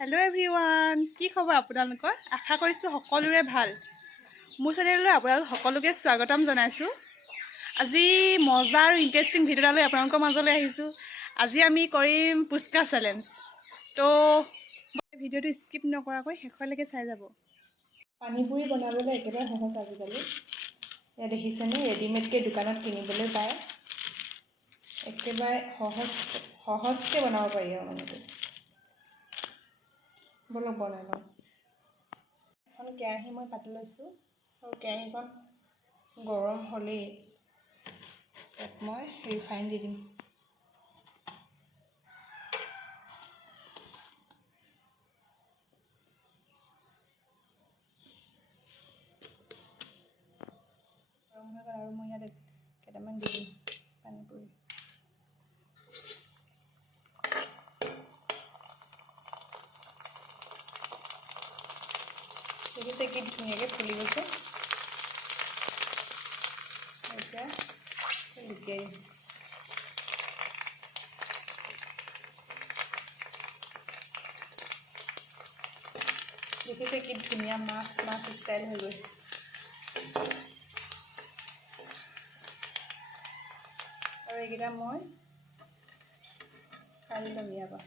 Hello' everyone, কি খবৰ আপোনালোকৰ? আশা কৰিছোঁ সকলোৰে ভাল। মোৰ চেনেললৈ আপোনালোক সকলোকে স্বাগতম জনাইছোঁ। আজি মজা আৰু ইণ্টাৰেষ্টিং ভিডিঅ' এটা লৈ আপোনালোকৰ মাজলৈ আহিছোঁ। আজি আমি কৰিম পুচকা চেলেঞ্জ। তো ভিডিঅ'টো স্কিপ নকৰাকৈ শেষলৈকে চাই যাব। পানীপুৰি বনাবলৈ একেবাৰে সহজ আজিকালি। ইয়াত দেখিছেনে, ৰেডিমেডকৈ দোকানত কিনিবলৈ পায়। একেবাৰে সহজকৈ বনাব পাৰি আৰু মানে। বলক বনাই লওঁ। এখন কেৰাহী মই পাতি লৈছোঁ আৰু কেৰাহীখন গৰম হ'লেই তাত মই ৰিফাইন দি দিম। গৰম হৈ গ'ল আৰু মই ইয়াত কেইটামান দি দিম পানীপুৰি। দেখিছে কি ধুনীয়াকৈ ফুলি গৈছে। এতিয়া লুকিয়াই দিম। দেখিছে কি ধুনীয়া মাছ ষ্টাইল হৈ গৈছে। আৰু এইকেইটা মই কাঢ়ি ল'ম ইয়াৰ পৰা।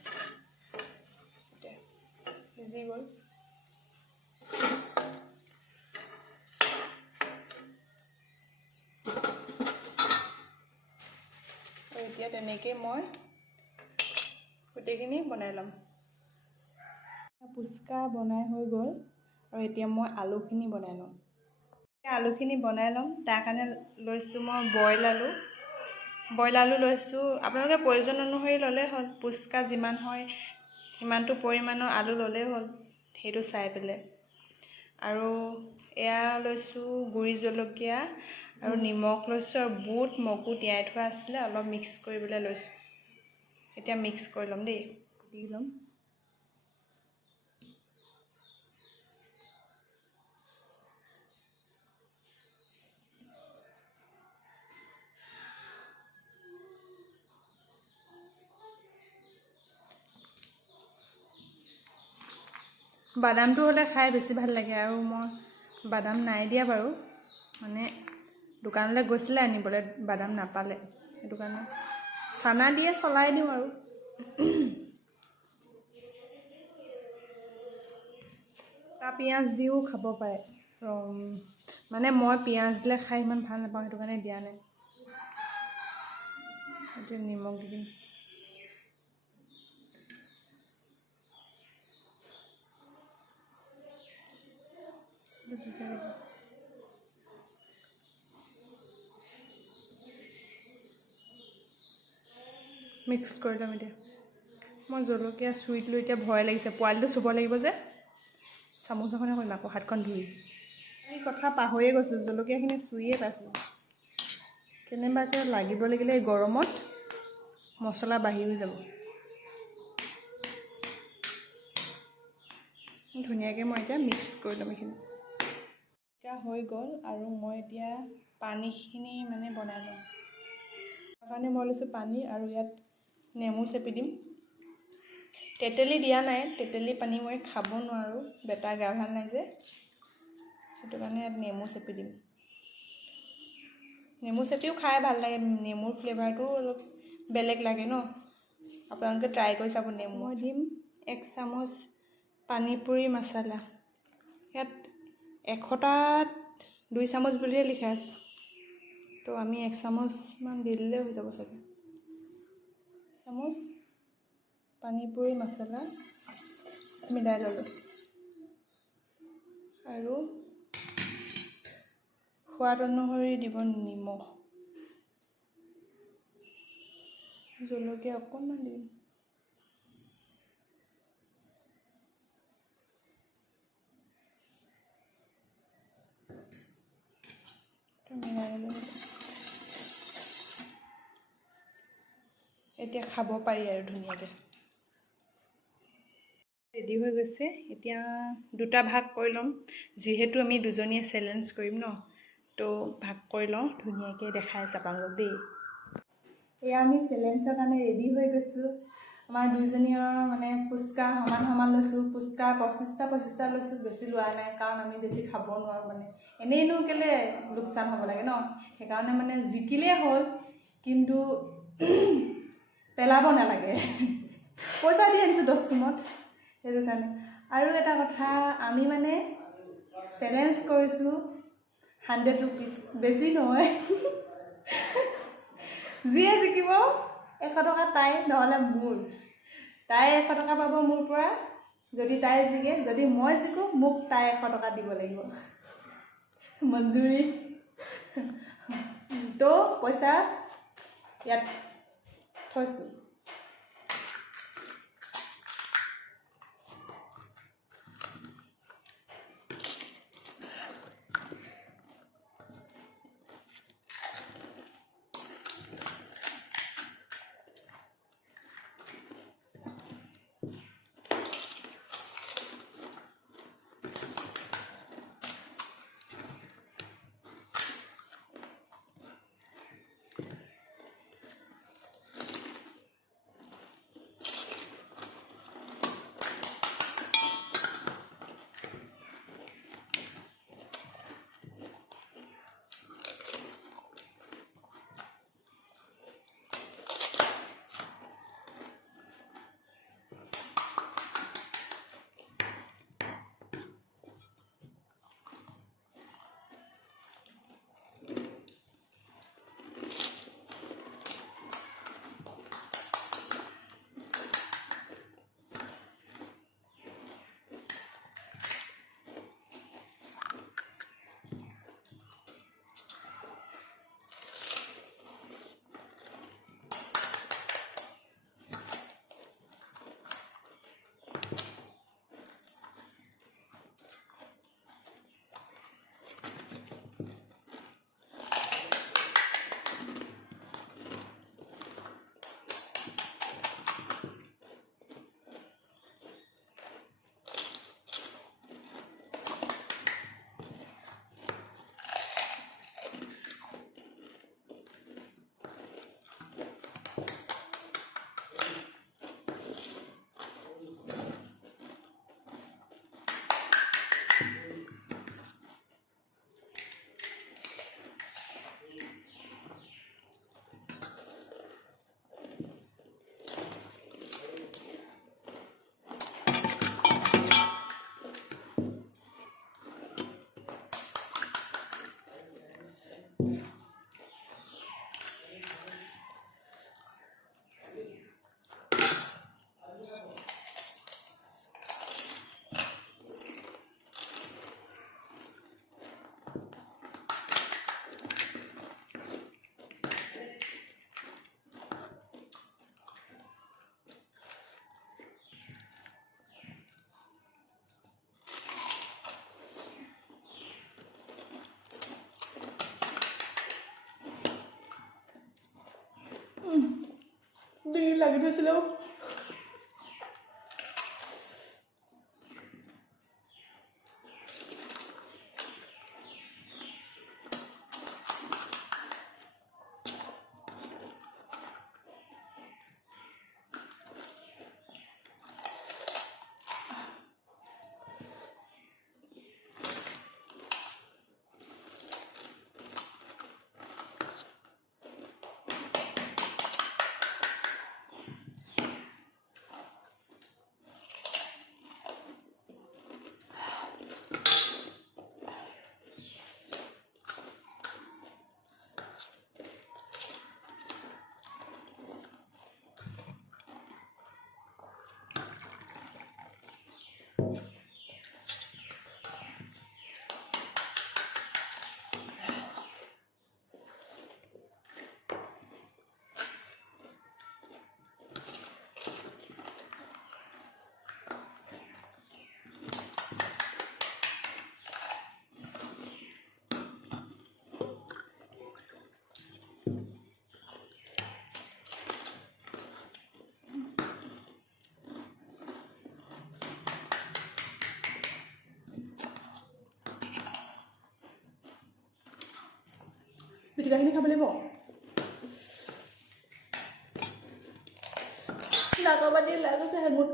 সিজি গ'ল। আৰু এতিয়া তেনেকৈ মই গোটেইখিনি বনাই ল'ম। পুচকা বনাই হৈ গ'ল আৰু এতিয়া মই আলুখিনি বনাই ল'ম। আলুখিনি বনাই ল'ম। তাৰ কাৰণে লৈছোঁ মই বইল আলু লৈছোঁ। আপোনালোকে প্ৰয়োজন অনুসৰি ল'লেই হ'ল। পুচকা যিমান হয় সিমানটো পৰিমাণৰ আলু ল'লেই হ'ল, সেইটো চাই পেলাই। আৰু এয়া লৈছোঁ গুড়ি জলকীয়া আৰু নিমখ লৈছোঁ, আৰু বুট মগু তিয়াই থোৱা আছিলে, অলপ মিক্স কৰিবলৈ লৈছোঁ। এতিয়া মিক্স কৰি ল'ম দেই, দি ল'ম। বাদামটো হ'লে খাই বেছি ভাল লাগে, আৰু মই বাদাম নাই দিয়া বাৰু, মানে দোকানলৈ গৈছিলে আনিবলৈ, বাদাম নাপালে, সেইটো কাৰণে চানা দিয়ে চলাই দিওঁ আৰু। পিঁয়াজ দিও খাব পাৰে, মানে মই পিঁয়াজ দিলে খাই ইমান ভাল নাপাওঁ, সেইটো কাৰণে দিয়া নাই। এতিয়া নিমখ দি দিম। মিক্স কৰি ল'ম এতিয়া। মই জলকীয়া চুইট লৈ এতিয়া ভয় লাগিছে, পোৱালিটো চুব লাগিব যে, চামুচ এখনে কৰিম আকৌ হাতখন ধুই। এই কথা পাহৰিয়ে গৈছিলোঁ, জলকীয়াখিনি চুইয়ে পাইছিলোঁ। কেনেবাকৈ লাগিব লাগিলে এই গৰমত মছলা বাঢ়ি হৈ যাব। ধুনীয়াকৈ মই এতিয়া মিক্স কৰি ল'ম এইখিনি। এতিয়া হৈ গ'ল, আৰু মই এতিয়া পানীখিনি মানে বনাই ল'ম। তাৰ কাৰণে মই লৈছোঁ পানী, আৰু ইয়াত নেমু চেপি দিম। তেতেলী দিয়া নাই, তেতেলী পানী মই খাব নোৱাৰোঁ, বেটা গা ভাল নাই যে, সেইটো কাৰণে ইয়াত নেমু চেপি দিম। নেমু চেপিও খাই ভাল লাগে, নেমুৰ ফ্লেভাৰটো অলপ বেলেগ লাগে ন, আপোনালোকে ট্ৰাই কৰি চাব। নেমু মই দিম 1 চামুচ পানীপুৰি মছলা। ইয়াত 100টাত 2 চামুচ বুলিয়ে লিখা আছে, তো আমি 1 চামুচমান দি দিলেই হৈ যাব চাগে। চামুচ পানীপুৰি মছলা মিলাই ল'লোঁ, আৰু সোৱাদ অনুসৰি দিব নিমখ, জলকীয়া অকণমান দিম। মিলাই ল'লোঁ। এতিয়া খাব পাৰি আৰু ধুনীয়াকৈ। ৰেডি হৈ গৈছে। এতিয়া 2টা ভাগ কৰি ল'ম, যিহেতু আমি দুজনীয়ে চেলেঞ্জ কৰিম ন, তো ভাগ কৰি লওঁ, ধুনীয়াকৈ দেখাই আছে আপোনালোক দেই। এয়া আমি চেলেঞ্জৰ কাৰণে ৰেডি হৈ গৈছোঁ। আমাৰ দুইজনীৰ মানে ফুচকা সমান লৈছোঁ ফুচকা 25টা লৈছোঁ বেছি লোৱা নাই কাৰণ আমি বেছি খাব নোৱাৰোঁ মানে এনেইনো কেলৈ লোকচান হ'ব লাগে ন সেইকাৰণে মানে জিকিলেই হ'ল কিন্তু পেলাব নালাগে পইচা দি আনিছোঁ 10 টিমত সেইটো কাৰণে আৰু এটা কথা আমি মানে চেলেঞ্জ কৰিছোঁ 100 rupees বেছি নহয় যিয়ে জিকিব 100 টকা তাই নহ'লে মোৰ তাই 100 টকা পাব মোৰ পৰা যদি তাই জিকে যদি মই জিকো মোক তাই 100 টকা দিব লাগিব মঞ্জুৰি তো পইচা ইয়াত থৈছোঁ ডিঙিত লাগি ধৰিছিলে পিটিকাখিনি খাব লাগিব পাতি লাগিছে হেঙুত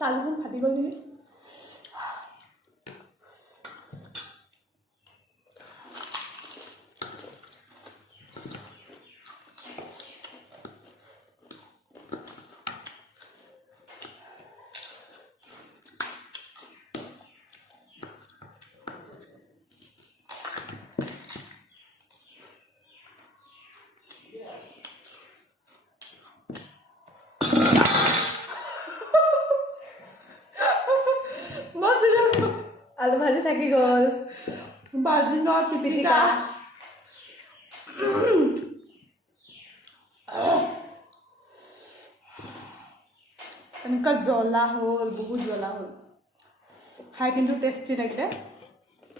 তালুখন ফাটি গ'ল নেকি আলু ভাজি থাকি গ'ল বাজিনৰ পিপিকা এনেকুৱা জ্বলা হ'ল বহুত জ্বলা হ'ল খাই কিন্তু টেষ্টি লাগিছে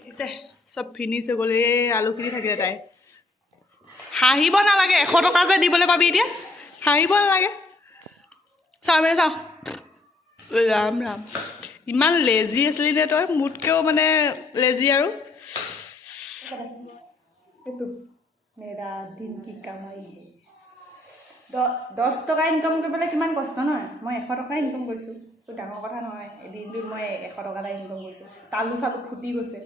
পিছে চব ফিনিছ হৈ গ'ল এই আলুখিনি থাকিলে তাই হাঁহিব নালাগে 100 টকা যে দিবলৈ পাবি এতিয়া হাঁহিব নালাগে চাওঁ চাওঁ ৰাম ৰাম ইমান লেজি আছিলি নে তই মোতকৈও মানে লেজি আৰু এইটো মেৰা দিন কি কামাই হে 10 টকা ইনকাম কৰিবলৈ কিমান কষ্ট নহয় মই 100 টকা ইনকাম কৰিছোঁ তো ডাঙৰ কথা নহয় এদিনটোত মই 100 টকা এটা ইনকাম কৰিছোঁ তালু চালু ফুটি গৈছে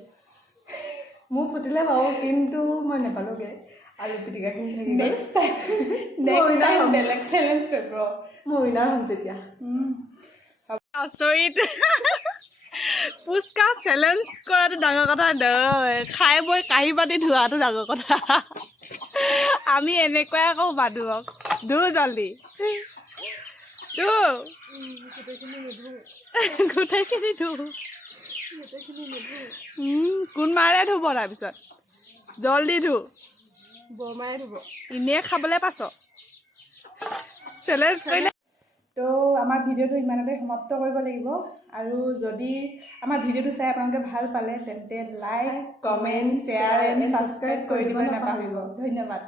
মোৰ ফুটিলে বাৰু কিন্তু মই নেপালোঁগৈ আলু পিটিকাখিনি থাকি নেক্সট টাইম বেলেগ চেলেঞ্জ কৰিব মই উইনাৰ হ'ম তেতিয়া আচৰিত পুচকা চেলেঞ্জ কৰাটো ডাঙৰ কথা নহয় খাই বৈ কাঁহী বাতি ধোৱাটো ডাঙৰ কথা আমি এনেকুৱাই আকৌ মানুহক ধু জলদি ধু গোটেইখিনি ধু কোন মাৰে ধুব তাৰপিছত জলদি ধু বৰমায়ে ধুব এনেই খাবলৈ পাছ চেলেঞ্জ কৰিলে তো আমাৰ ভিডিঅ'টো ইমানতে সমাপ্ত কৰিব লাগিব আৰু যদি আমাৰ ভিডিঅ'টো চাই আপোনালোকে ভাল পালে তেন্তে like comment share and subscribe কৰি দিব নাপাহৰিব ধন্যবাদ